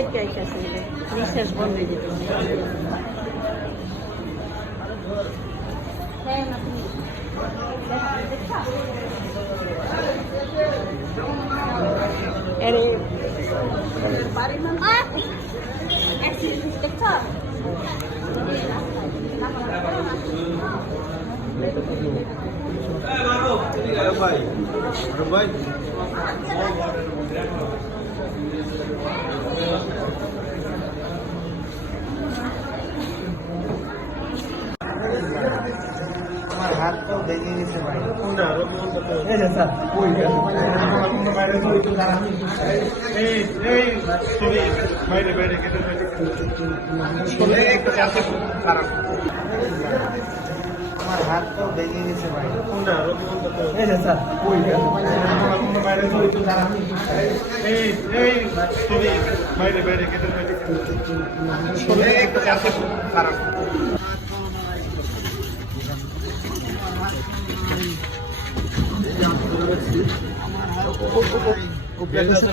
বাড়িতে আইতেছে নিঃশ্বাস বন্ধ হয়ে যেত আরে বাড়ি ভাই আমার হাত তো ভেঙে গেছে ভাই এই যে স্যার কই বাইরে তো দাঁড়া এই তুমি বাইরে বাইরে কেটে একটু চাপে খারাপ আমার হাত তো ভেঙে গেছে ভাই এই যে স্যার কই বাইরে তো দাঁড়া এই তুমি বাইরে বাইরে কেটে একটু চাপে খারাপ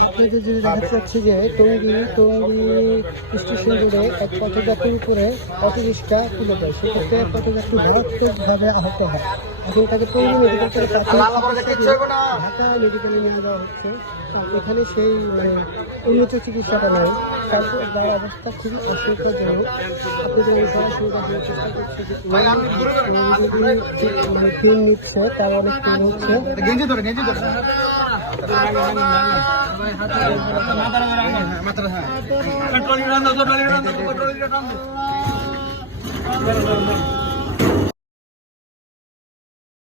আপনাদের যদি দেখা যাচ্ছে যে টঙ্গী স্টেশন রোডে এক পথযাত্রীর উপরে অটোরিক্সা তুলে দেয়, সেক্ষেত্রে পথযাত্রী মারাত্মকভাবে আহত হয়। এখন তাকে টঙ্গী মেডিকেল করে ঢাকা মেডিকেলে নিয়ে যাওয়া হচ্ছে। এখানে সেই উন্নত চিকিৎসাটা নেই, তারপর যার অবস্থা খুবই আশঙ্কাজনক। আপনাদের আমি সরাসরি দেখানোর চেষ্টা করছি যে ফিল্ম নিচ্ছে, তার অনেক ফিল্ম হচ্ছে। মাত্রা